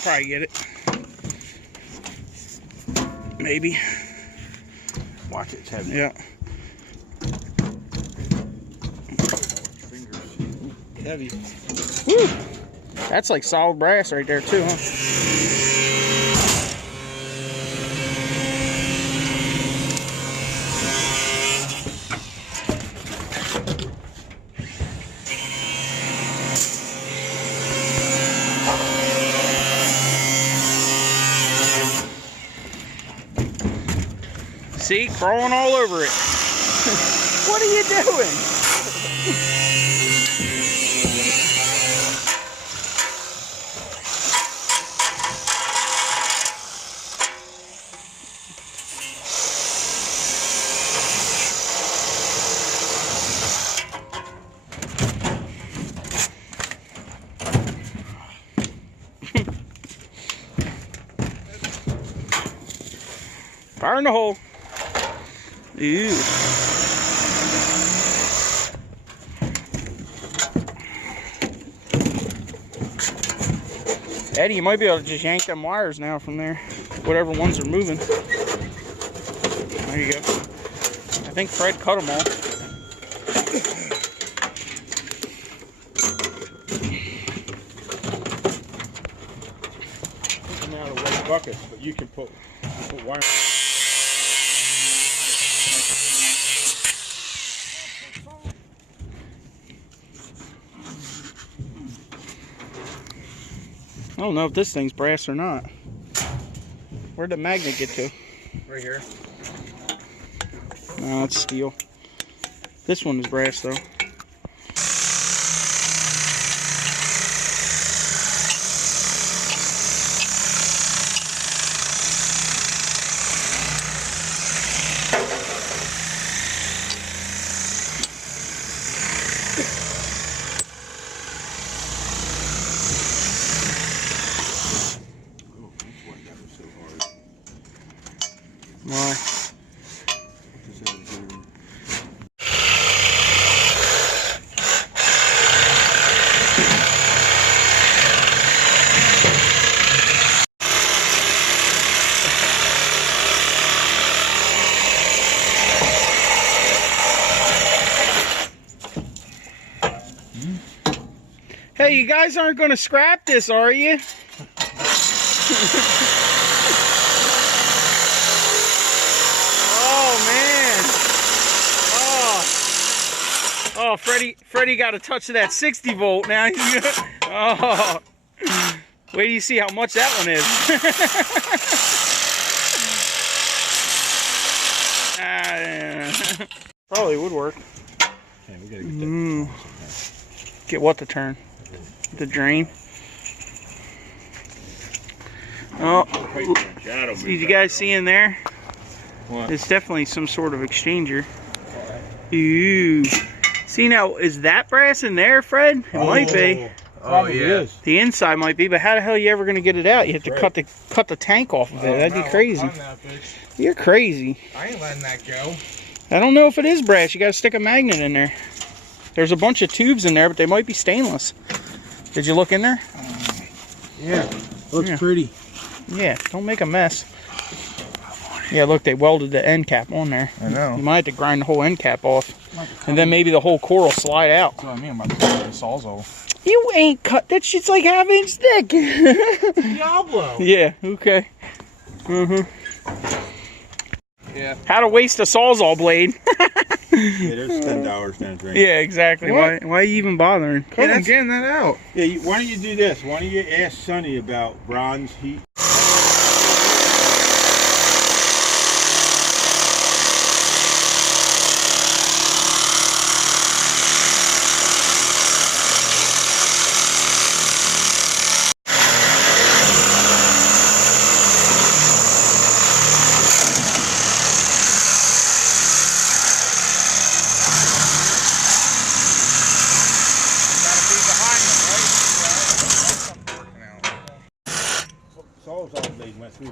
can probably get it. Maybe. Watch it, it's heavy. Yeah. Heavy. Woo! That's like solid brass right there too, huh? See, crawling all over it. What are you doing? Fire in the hole. Ew. Eddie, you might be able to just yank them wires now from there. Whatever ones are moving. There you go. I think Fred cut them all. Put them out of white buckets, but you can put wire. I don't know if this thing's brass or not. Where'd the magnet get to? Right here. No, it's steel. This one is brass though. Why? Hey, you guys aren't going to scrap this, are you? Oh, Freddie got a touch of that 60 volt now. Oh, wait till you see how much that one is. Probably would work. Okay, we gotta get that. Get what to turn? The drain. Oh, did you guys see in there? What? It's definitely some sort of exchanger. Ooh. See now, is that brass in there, Fred? It might be. Oh yeah. The inside might be, but how the hell are you ever gonna get it out? You have to cut the tank off of it. That'd be crazy. You're crazy. I ain't letting that go. I don't know if it is brass. You gotta stick a magnet in there. There's a bunch of tubes in there, but they might be stainless. Did you look in there? Yeah. Looks pretty. Yeah, don't make a mess. Yeah, look, they welded the end cap on there. I know. You might have to grind the whole end cap off. And then maybe the whole core will slide out. That's what I mean. I'm about to cut the sawzall. You ain't cut. That shit's like ½ inch thick. Diablo. Yeah, okay. Yeah. How to waste a sawzall blade. Yeah, there's $10 down the drain. Yeah, exactly. Why are you even bothering? Yeah, I'm getting that out. Yeah, why don't you do this? Why don't you ask Sonny about bronze heat?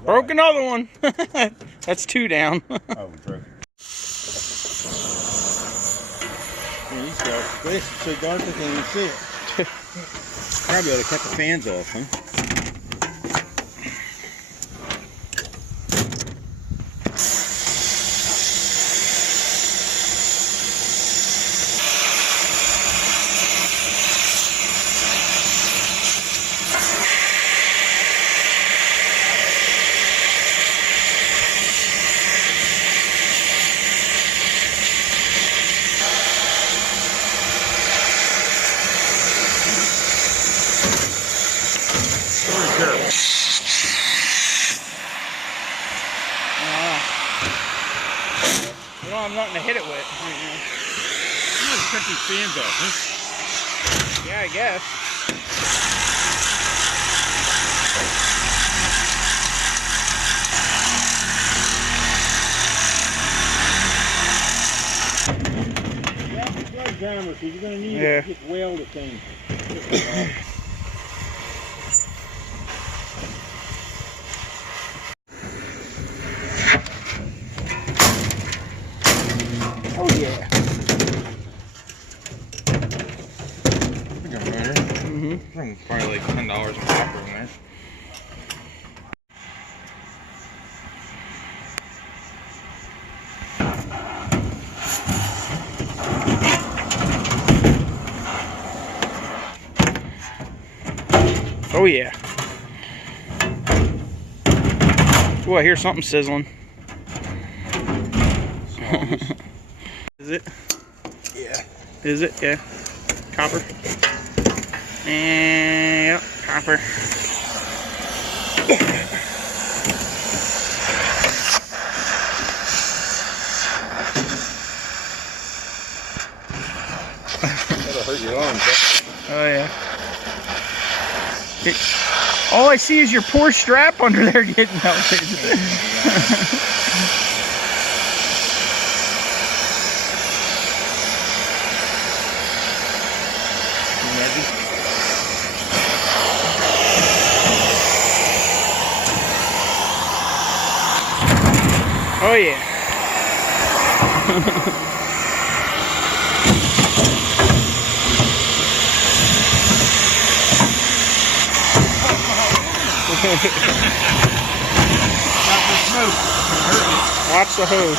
Broke another one. That's 2 down. Oh, broke. Yeah, these guys, this is so dark I can't even see it. Probably ought to cut the fans off, huh? sure. We don't have nothing to hit it with right now. I'm gonna cut these fans off, huh? Yeah, I guess. Sledgehammer, so you're gonna need Yeah. to just whale the thing. Oh yeah. I think I'm better. I'm probably like $10 in copper in there. Oh yeah. Oh, I hear something sizzling. Is it? Yeah. Is it? Yeah. Copper. And yep, copper. That'll hurt your arms. Oh yeah. All I see is your poor strap under there getting melted. Oh yeah. Watch the hose.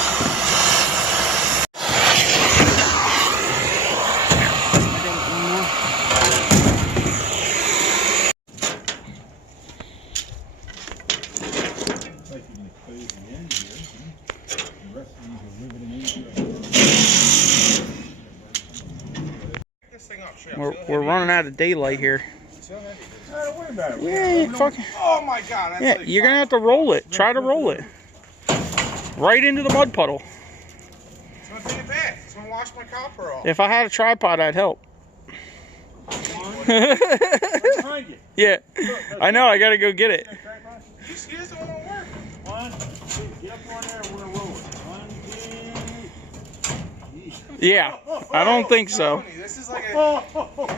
We're running out of daylight here. Don't worry about it. Yeah, fucking. Oh my god. That's Yeah, like you're gonna have to roll it. Try to roll it. Right into the mud puddle. It's gonna take it back. It's gonna wash my copper off. If I had a tripod, I'd help. Behind you. Yeah, I know. I gotta go get it. This doesn't want to work. 1, 2, get up on there and we're rolling. 1, 2. Yeah, I don't think so. Tony, this is like a.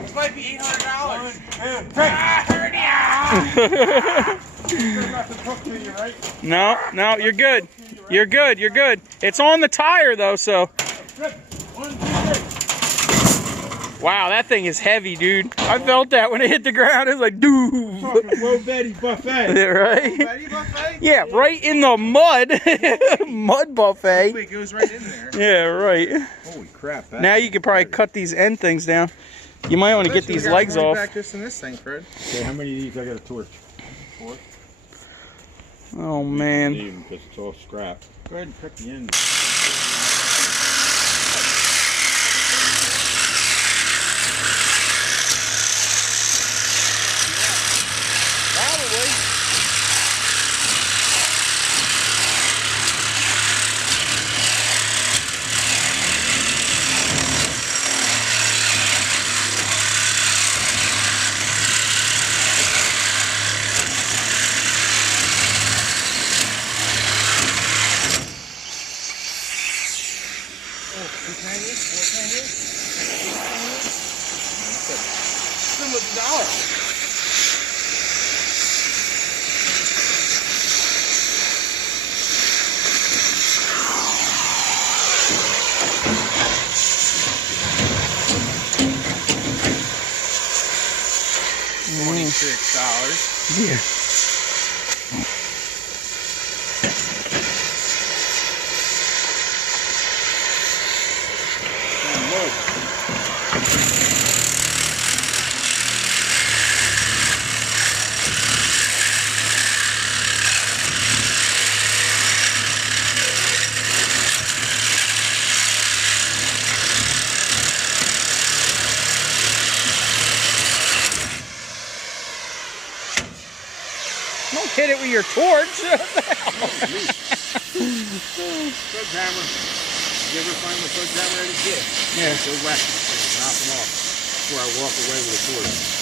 This might be $800. No, no, you're good. You're good. You're good. It's on the tire though, so. Wow, that thing is heavy, dude. I felt that when it hit the ground. It was like, dude. Low Betty buffet. Right? Betty buffet? Yeah, right in the mud. Mud buffet. It goes right in there. Yeah, right. Holy crap. Now you could probably cut these end things down. You might want to get these legs off. Back just in this thing, Fred. Okay, how many of these I got a torch? 4? Oh, man. Even because it's all scrap. Go ahead and cut the end. $26. Yeah. Don't hit it with your torch. Sledgehammer. You ever find the sledgehammer at a kid? Yeah. Go whack these things, knock them off before I walk away with a torch.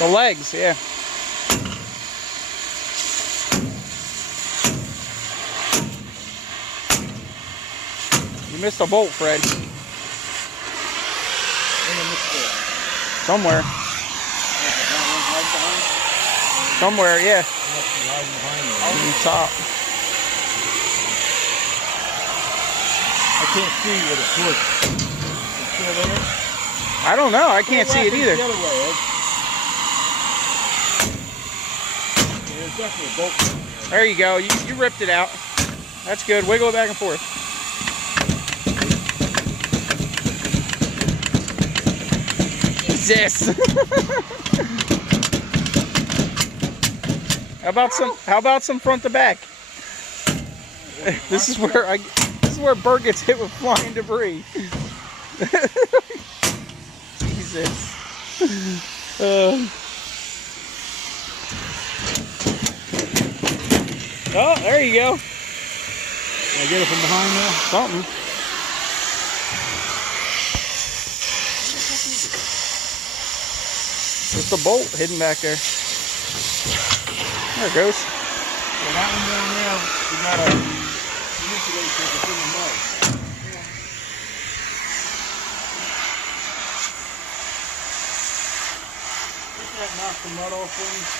The legs, yeah. You missed a bolt, Fred. Somewhere. Somewhere, yeah. On the top. I can't see with a torch. It's still there? I don't know. I can't see it either. The other way, Ed. There's definitely a bolt in there. There you go. You ripped it out. That's good. Wiggle it back and forth. Jesus. How about some front to back? This is where Bert gets hit with flying debris. Jesus. Oh, there you go. Can I get it from behind there? Something. Just a bolt hidden back there. There it goes. Well, that one down there, we gotta manipulate because it's in the mud. Just that knock the mud off things.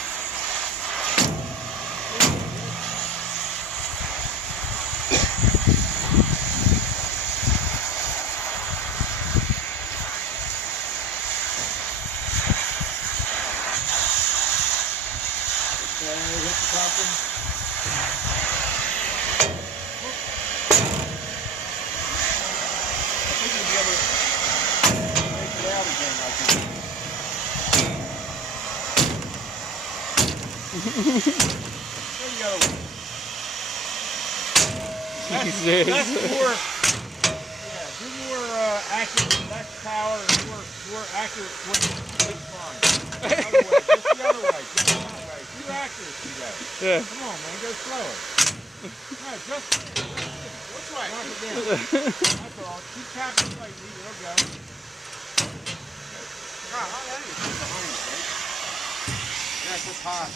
That's more, accurate, less power, and more accurate with this line. The other way, just the other way, just the other way. Too accurate, you guys. Yeah. Come on, man, go slower. No, just that's right. Knock it down. That's all. Keep tapping slightly. There we go. God, how that is behind you, right? Yeah, it's just hot.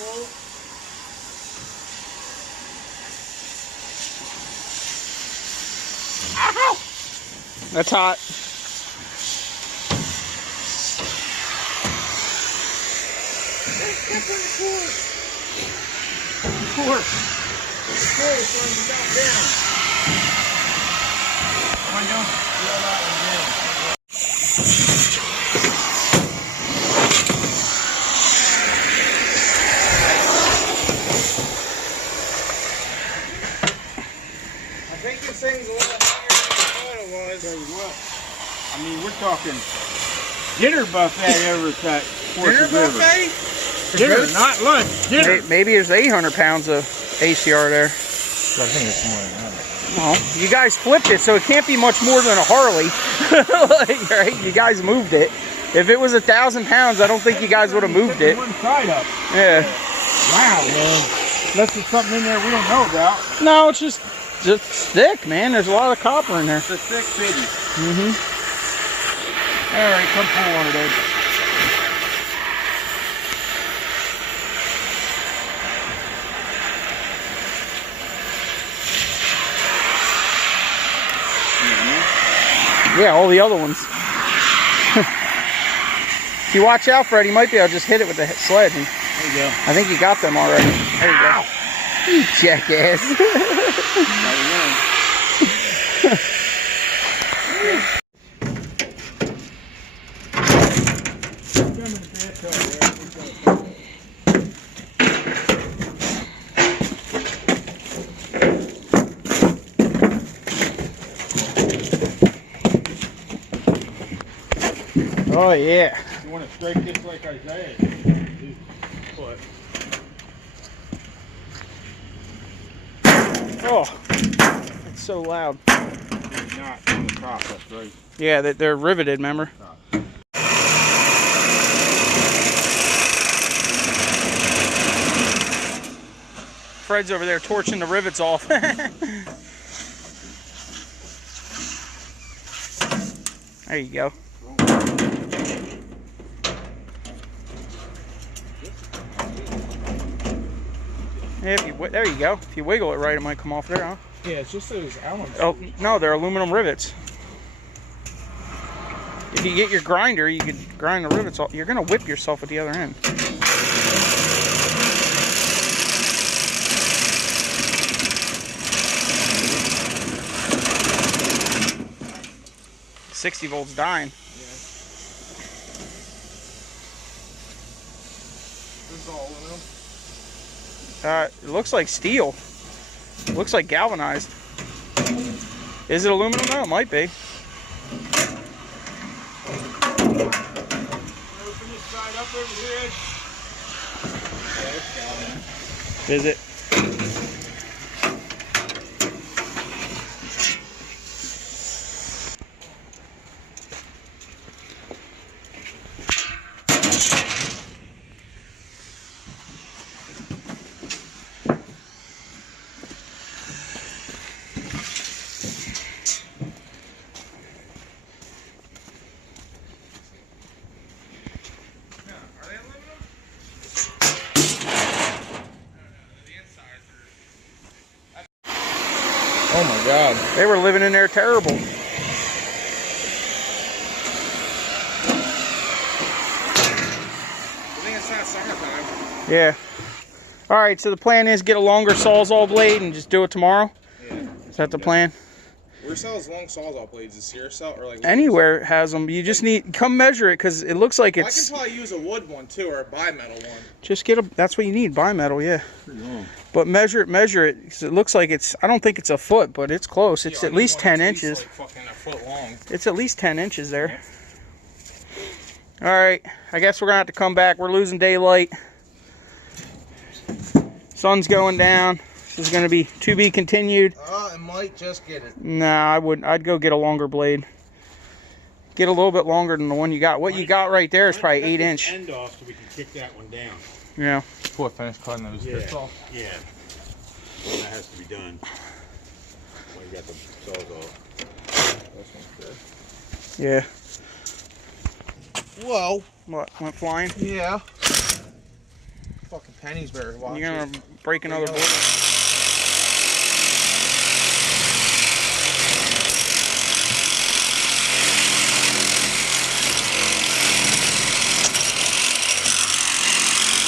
Full. Ow! That's hot. I think this thing's a little higher than I thought it was. Tell you what, I mean, we're talking dinner buffet over at that Dinner buffet? Dinner, not lunch. Dinner. Maybe there's 800 pounds of ACR there. I think it's more than that. Well, you guys flipped it, so it can't be much more than a Harley. Like, right? You guys moved it. If it was 1,000 pounds, I don't think you guys would have moved it. One side up. Yeah. Wow, man. Unless there's something in there we don't know about. No, it's just thick, man. There's a lot of copper in there. It's a thick bitty. Mm-hmm. All right, come pull on it, Ed. Yeah, all the other ones. If you watch out, Fred, you might be able to just hit it with the sledge. There you go. I think you got them already. There you go. You jackass. Oh yeah. You want to scrape this like Isaiah? But Oh, it's so loud. not on the top, that's right. Yeah, they're riveted, remember? Fred's over there torching the rivets off. There you go. Yeah, there you go. If you wiggle it right, it might come off there, huh? Yeah, it's just those Allen. Oh, no, they're aluminum rivets. If you get your grinder, you could grind the rivets off. You're going to whip yourself at the other end. 60 volts dying. Yeah. This is all aluminum? It looks like steel. It looks like galvanized. Is it aluminum? No, it might be. Open this side up over here. Yeah, it's galvanized. Is it? Oh my God. They were living in there terrible. I think it's not summertime. Yeah. All right, so the plan is get a longer Sawzall blade and just do it tomorrow? Yeah. Is that the plan? Where sells long Sawzall blades? Is here sell or like Anywhere has them. You just need, come measure it because it looks like well, it's. I can probably use a wood one too, or a bimetal one. Just get a, that's what you need, bimetal, yeah. Pretty long. But measure it, because it looks like it's, I don't think it's a foot, but it's close. It's at least 10 inches. Like fucking a foot long. It's at least 10 inches there. All right, I guess we're gonna have to come back. We're losing daylight. Sun's going down. This is gonna be to be continued. It might just get it. Nah, I wouldn't. I'd go get a longer blade. Get a little bit longer than the one you got. What you got right there is probably 8 inch. End off so we can kick that one down. Yeah. Before I finish cutting those tips off. Yeah. Well, that has to be done. When you got the saws off. This one's good. Yeah. Whoa. What? Went flying? Yeah. Fucking pennies better watch You're gonna it. break another board.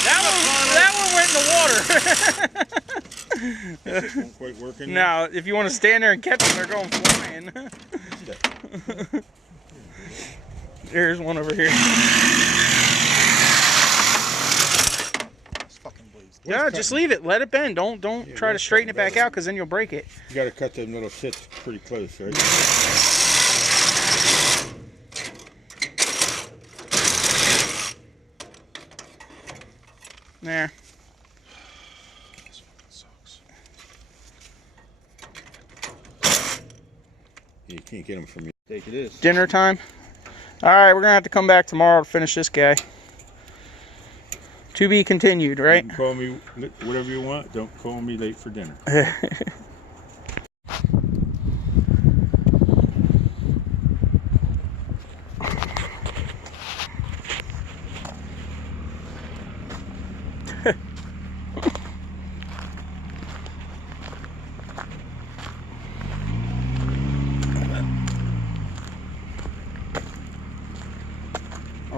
That one went in the water. This won't quite work in No, if you want to stand there and catch them, they're going flying. There's one over here. Yeah, just leave it. Let it bend. Don't try to straighten it back out, because then you'll break it. You gotta cut them little tips pretty close, right? There. This fucking sucks. You can't get them from me. Take it is. Dinner time. All right, we're gonna have to come back tomorrow to finish this guy. To be continued, right? You can call me whatever you want. Don't call me late for dinner.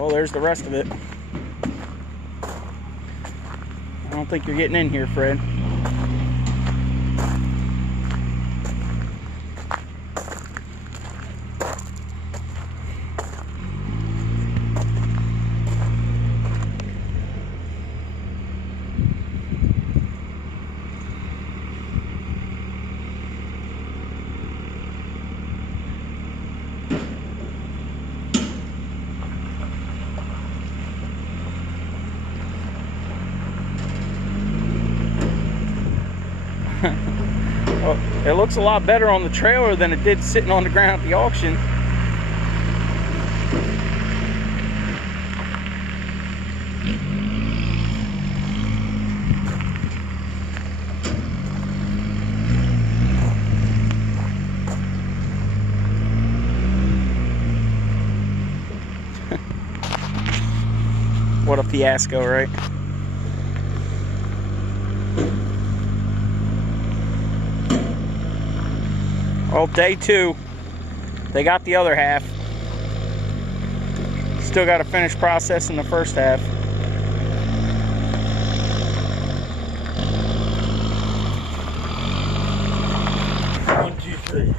Oh, there's the rest of it. I don't think you're getting in here, Fred. Well, it looks a lot better on the trailer than it did sitting on the ground at the auction. What a fiasco, right? Well, day 2, they got the other half. Still got to finish processing the first half. One, two, three.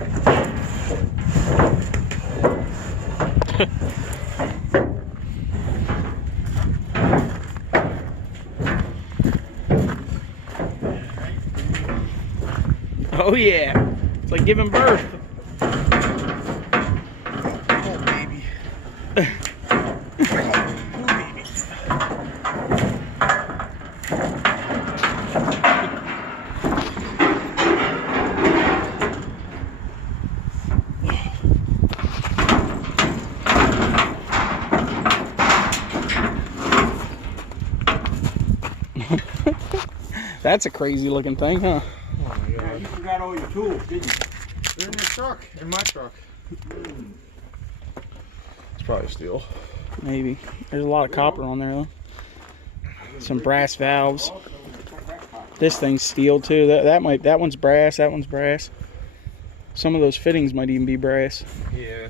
Oh yeah, it's like giving birth. Oh, baby. Oh, baby. That's a crazy looking thing, huh? Yeah, you forgot all your tools, didn't you? They're in the truck, in my truck. It's probably steel. Maybe. There's a lot of copper on there though. Some brass valves. This thing's steel too. That one's brass, that one's brass. Some of those fittings might even be brass. Yeah.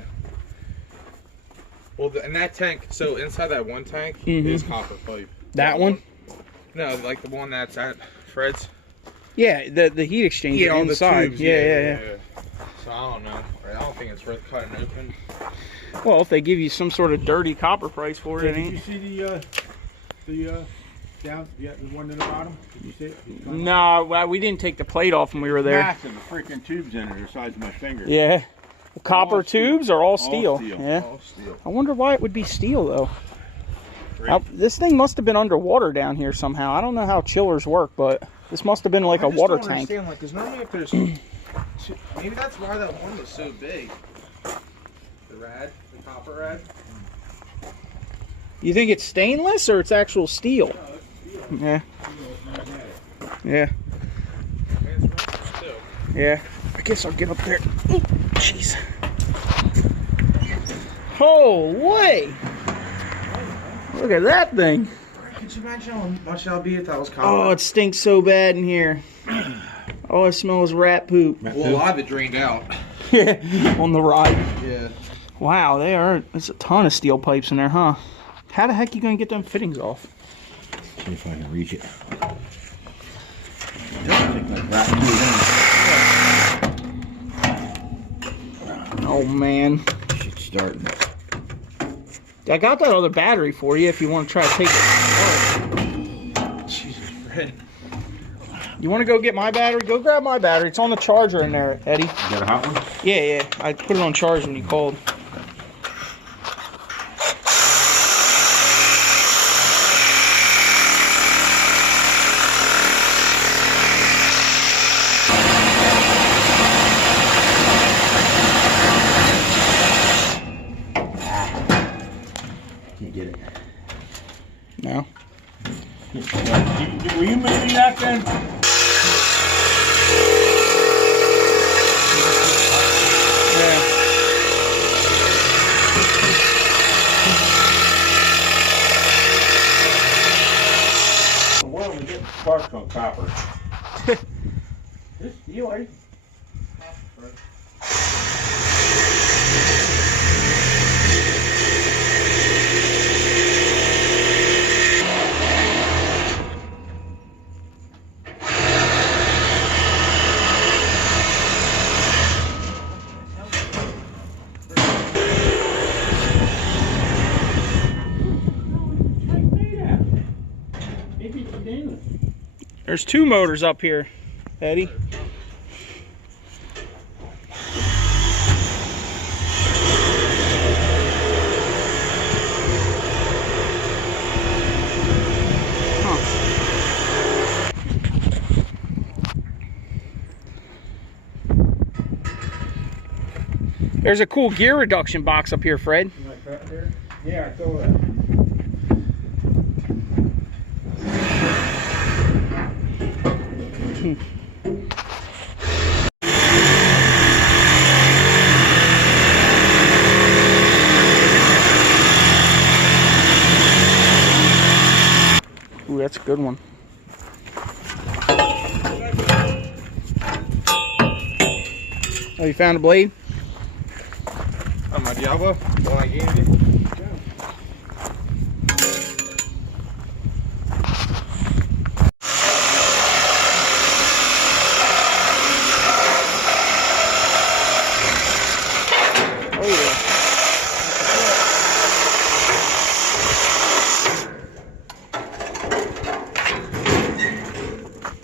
Well, and that tank, so inside that one tank is copper pipe. That one? No, like the one that's at Fred's. Yeah, the heat exchanger all the inside. tubes, Yeah. So I don't know. I don't think it's worth cutting open. Well, if they give you some sort of dirty copper price for it, it Did you ain't. see the down, the one in the bottom? Did you see it? No, well, we didn't take the plate off when we were there. Massive freaking tubes in it, the size of my finger. Yeah. Copper All steel. tubes are all All steel. steel. Yeah. All steel. I wonder why it would be steel though. This thing must have been underwater down here somehow. I don't know how chillers work, but this must have been like a water tank. Understand, like, because normally if there's maybe that's why that one was so big. The rad, the copper rad. You think it's stainless or it's actual steel? No, it's steel. Yeah. Yeah. I mean, it's rad too. Yeah. I guess I'll get up there. Oh, jeez. Holy! Look at that thing. Could you imagine how much that'll be if that was copper? Oh, it stinks so bad in here. All I smell is rat poop. Well, a lot of it drained out. On the ride. Yeah. Wow, there's a ton of steel pipes in there, huh? How the heck you gonna get them fittings off? See if I can reach it. Oh man. Shit's starting. I got that other battery for you if you want to try to take it apart. Jesus, Fred. You want to go get my battery? Go grab my battery. It's on the charger in there, Eddie. You got a hot one? Yeah. I put it on charge when you called. Can't get it. No. Were you moving that then? Yeah. Where are we getting sparks on copper? This steel, eh? There's 2 motors up here, Eddie. There's a cool gear reduction box up here, Fred. You like that there? Yeah, I saw that. Ooh, that's a good one. Oh, you found a blade? On my Diablo, the one I gave you. Oh yeah.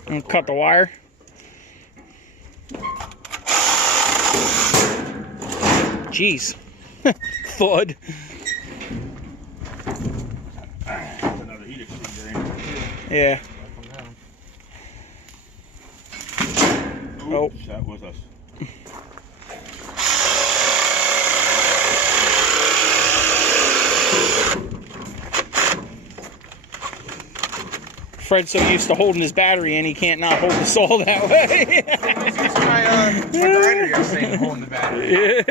And cut the wire. Jeez. Thud. Another heat exchanger in. Yeah. Oh. That was us. Fred's so used to holding his battery in, he can't not hold the saw that way. It's my grinder yesterday holding the battery.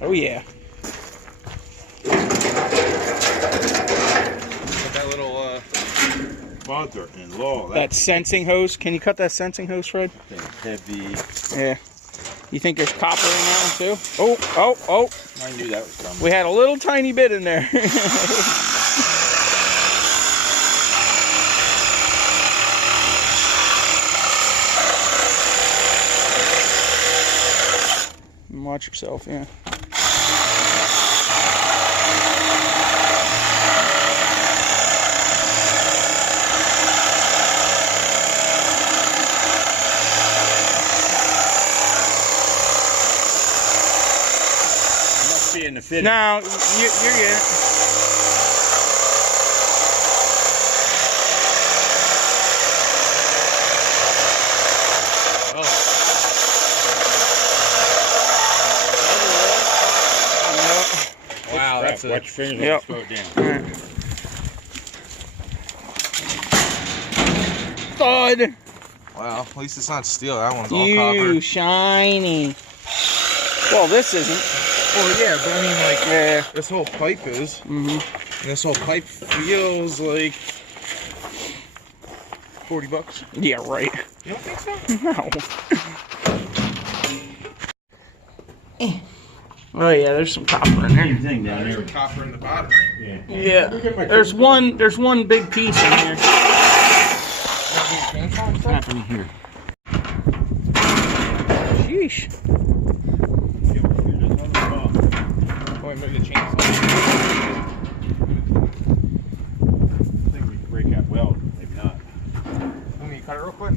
Oh yeah. That little Father-in-law. That sensing hose. Can you cut that sensing hose, Fred? Heavy. Yeah. You think there's copper in that one too? Oh. I knew that was coming. We had a little tiny bit in there. Watch yourself, yeah. Must be in the fitting. No, you're good. wow, that's Watch your fingers, Yep. slow it down. Alright. Thud! wow. At least it's not steel. That one's all You copper. shiny. Well, this isn't. Well, yeah, but I mean, like, Yeah. this whole pipe is. Mm-hmm. And this whole pipe feels like $40. Yeah, right. You don't think so? No. Oh yeah, there's some copper in there. Same thing down There's there. copper in the bottom. Yeah. Yeah. There's one big piece in here. What's happening here? Sheesh. Oh, maybe the chainsaw. I think we can break that weld. Maybe not. Let me cut it real quick.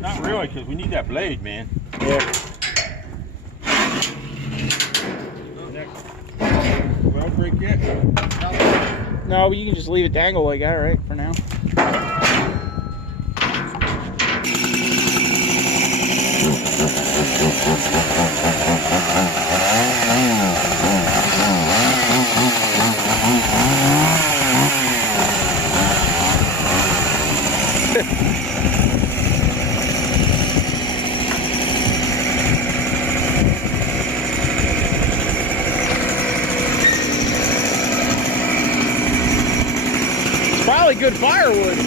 Not really, because we need that blade, man. Yeah. Weld break yet? No, but you can just leave it dangle like that, right? For now. It's probably good firewood.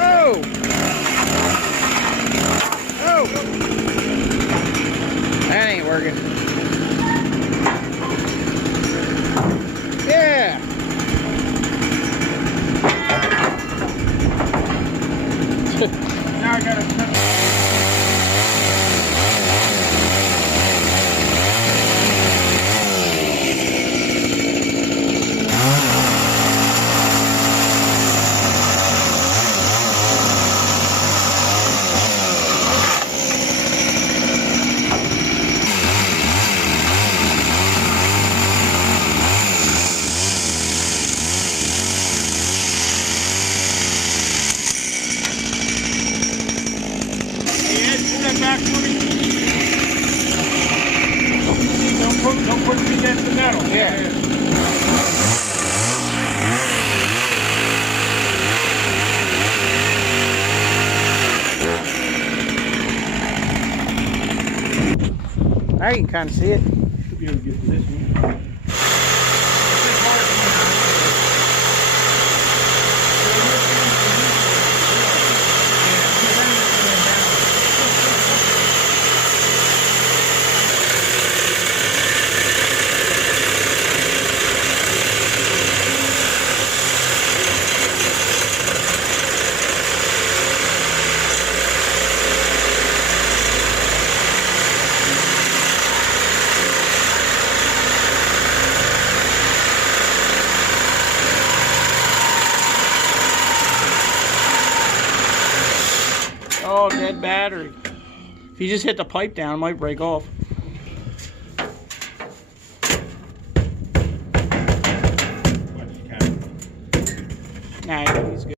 Oh! Oh! That ain't working. Yeah! Now I gotta cut. I can kind of see it. Should be able to get to this one. Oh, dead battery. If you just hit the pipe down, it might break off. Nah, he's good.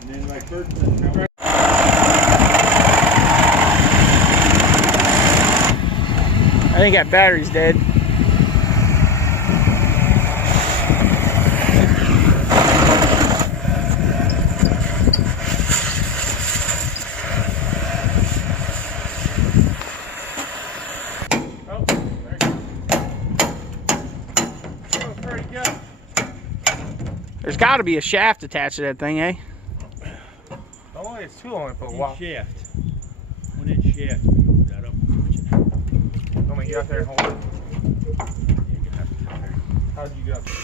And then like first, I think that battery's dead. There's got to be a shaft attached to that thing, eh? Oh, it's too long for a while. shaft. When it's shaft, move that up. Let me get up there and hold it. How did you get up there?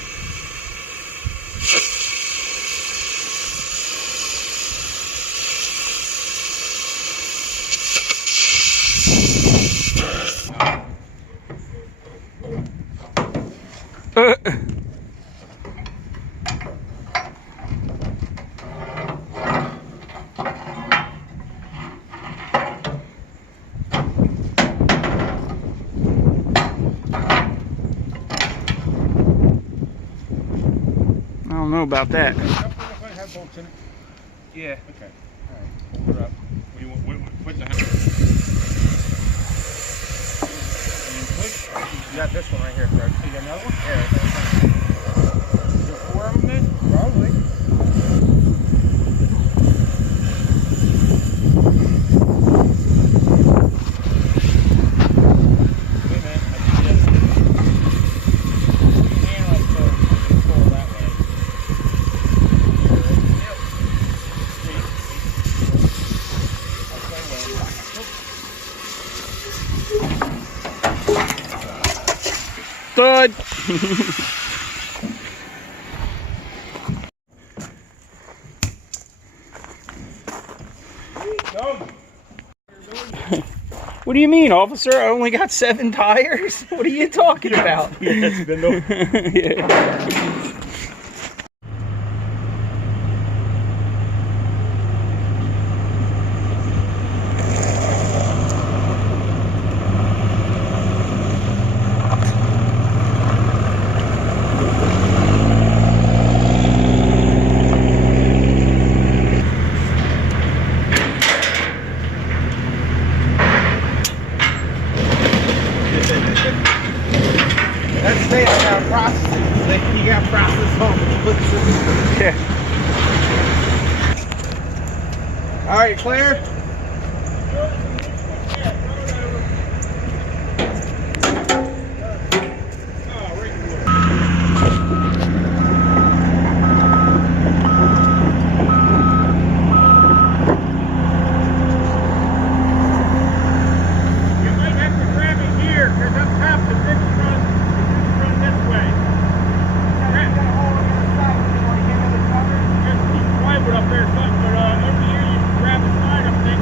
I don't know about that. Have bolts in it? Yeah. Okay. All right. Hold it up. What do you want? Put the hand. And then push. You got this one right here, Fred. You got another one? Yeah. Is there 4 of them then? Probably. Wait a minute. I think that's it. And I'll pull that way. Thud. What do you mean, officer? I only got 7 tires? What are you talking about? Yes, bend over. Yeah. That's the thing, I gotta process it. Like, you gotta process all the Yeah. Alright, clear? You might have to grab it here, because up top the big run this way. Just keep plywood up there or something, but over here you can grab the side up there.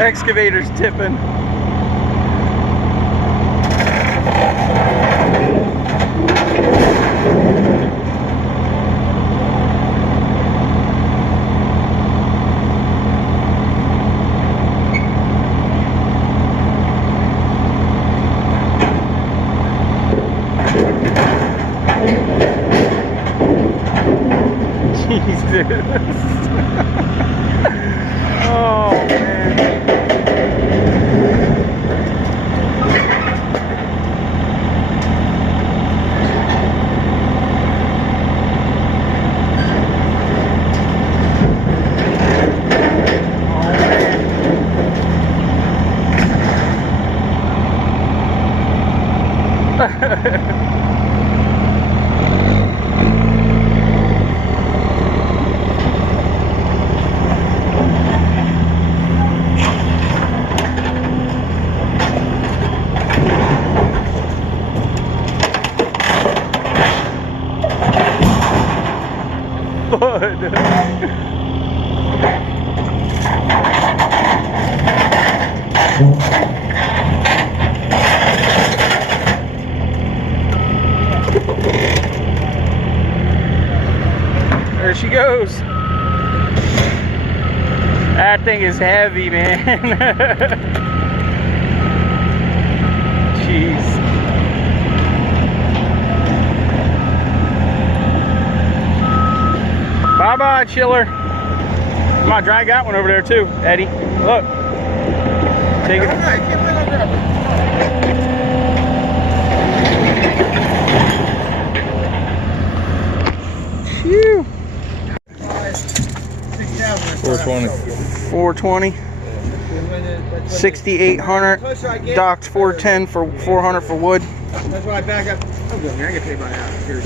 Excavator's tipping. Jesus. Oh, man. There she goes. That thing is heavy, man. Jeez. Bye-bye, chiller. Come on, drag that one over there too, Eddie. Look. Take it. I can't believe I grabbed it. Phew. 420. 420. 6,800. Docked 410 for 400 for wood. That's why I back up. I'm good, man. I get paid by now. Here's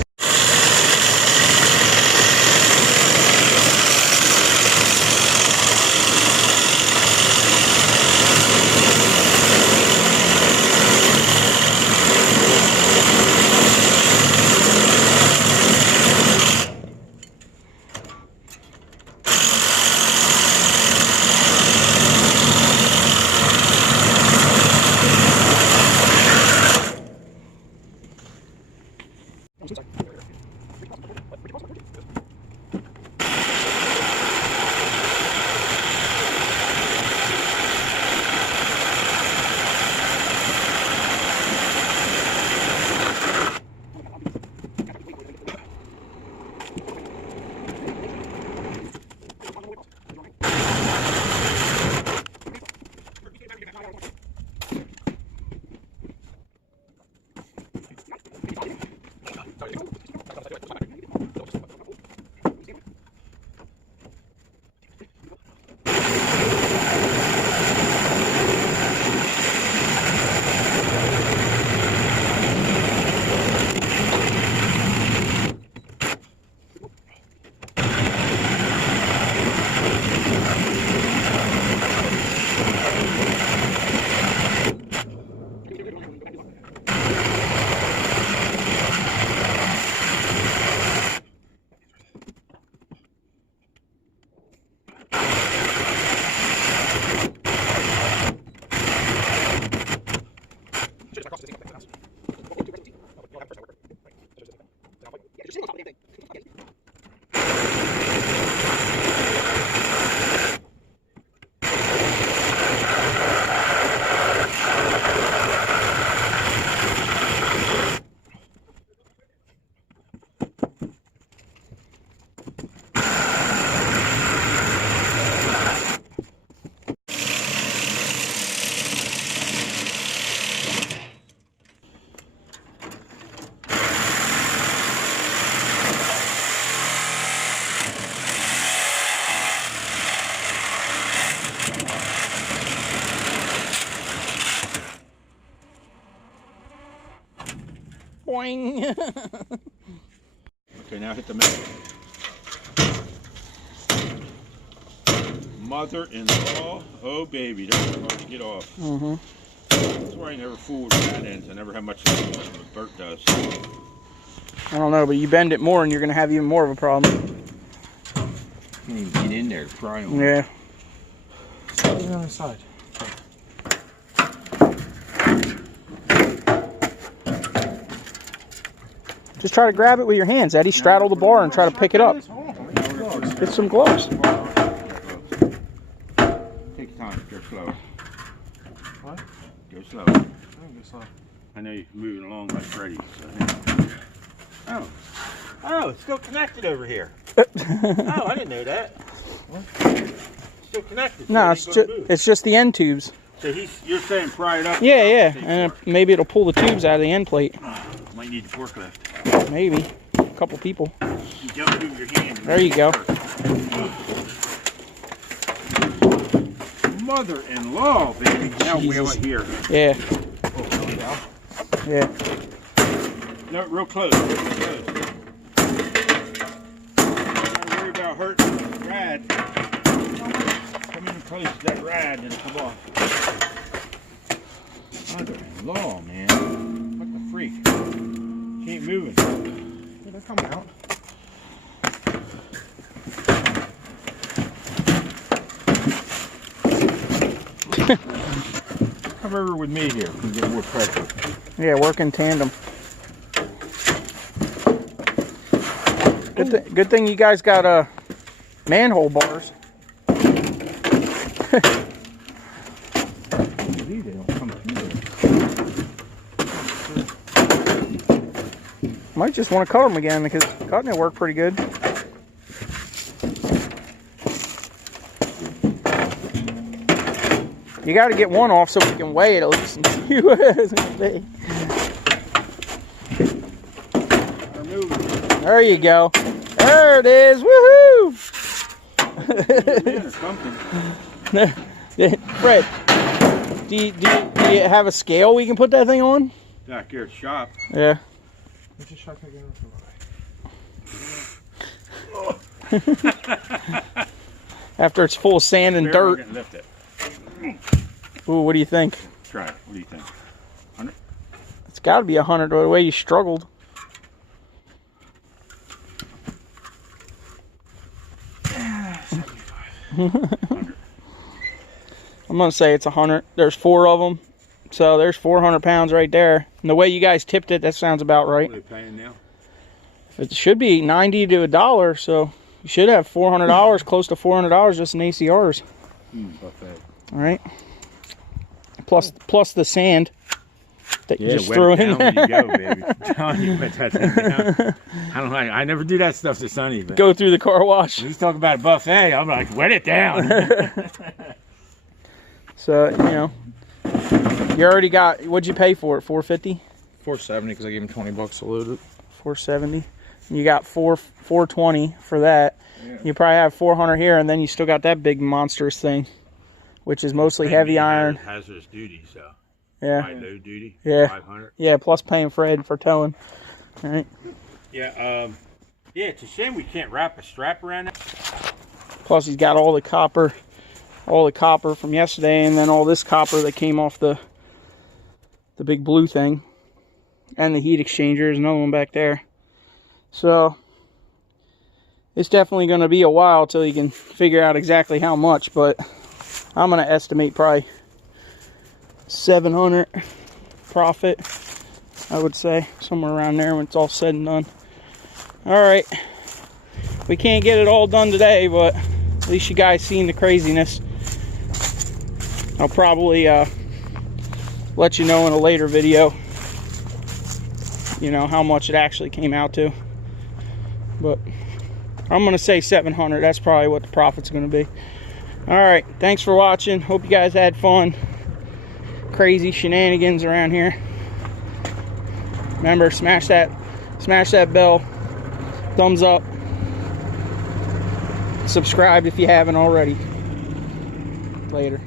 Boing. Okay, now hit the metal. Mother-in-law, oh baby, that's hard to get off. Mm-hmm. That's why I never fool with that ends. I never have much fun with what Bert does. I don't know, but you bend it more and you're going to have even more of a problem. Can't even get in there to pry on. Yeah. Maybe on the side. Just try to grab it with your hands, Eddie. Straddle the bar and try to pick it up. Get some gloves. Take your time. Go slow. What? Go slow. I think it's slow. I know you're moving along like Freddy. So. Oh, it's still connected over here. Oh, I didn't know that. Still connected. No, it's just the end tubes. So you're saying pry it up? Yeah, yeah, and maybe it'll pull the tubes out of the end plate. Might need the forklift. Maybe. A couple people. You don't move your hand. There you go. Mother-in-law, baby. Now wheel it here. Yeah. Yeah. No, real close. Real close. Don't worry about hurting the rad. Come in close to that rad and come off. Mother-in-law, man. What the freak? She ain't moving. Yeah, they're coming out. Come over with me here and get more pressure. Yeah, work in tandem. Good thing you guys got manhole bars. They don't come through. Might just want to cut them again because cutting it worked pretty good. You got to get one off so we can weigh it at least and see what it's going to be. There you go. There it is. Woohoo! Fred, do you have a scale we can put that thing on? Back here at the shop. Yeah. Let's just try to get After it's full of sand and dirt. Lift it. Ooh, what do you think? Try it. What do you think? 100? It's got to be 100 the way you struggled. I'm going to say it's 100. There's 4 of them. So there's 400 pounds right there. And the way you guys tipped it, that sounds about right. What are they paying now? It should be 90 to $1, so you should have $400, close to $400 just in ACRs. Buffet. All right. Plus the sand that you just wet threw it in down there. when you go, baby. I'm telling you, wet that thing down. I don't like. I never do that stuff to Sonny. But Go through the car wash. when he's talking about a buffet, I'm like, wet it down. So, you know, you already got, what'd you pay for it? $450? $470 because I gave him $20 to load it. $470. You got $420 for that. Yeah. You probably have $400 here, and then you still got that big monstrous thing, which is mostly heavy iron. Hazardous duty, so. Yeah. High low duty. Yeah. 500. Yeah, plus paying Fred for towing. All right. Yeah. Yeah. It's a shame we can't wrap a strap around that. Plus he's got all the copper from yesterday, and then all this copper that came off the big blue thing, and the heat exchanger. There's another one back there. So it's definitely going to be a while till you can figure out exactly how much, but I'm going to estimate probably 700 profit, I would say, somewhere around there when it's all said and done. All right, we can't get it all done today, but at least you guys seen the craziness. I'll probably let you know in a later video, you know, how much it actually came out to. But I'm going to say 700. That's probably what the profit's going to be. All right, thanks for watching. Hope you guys had fun. Crazy shenanigans around here. Remember, smash that bell, thumbs up, subscribe if you haven't already. Later.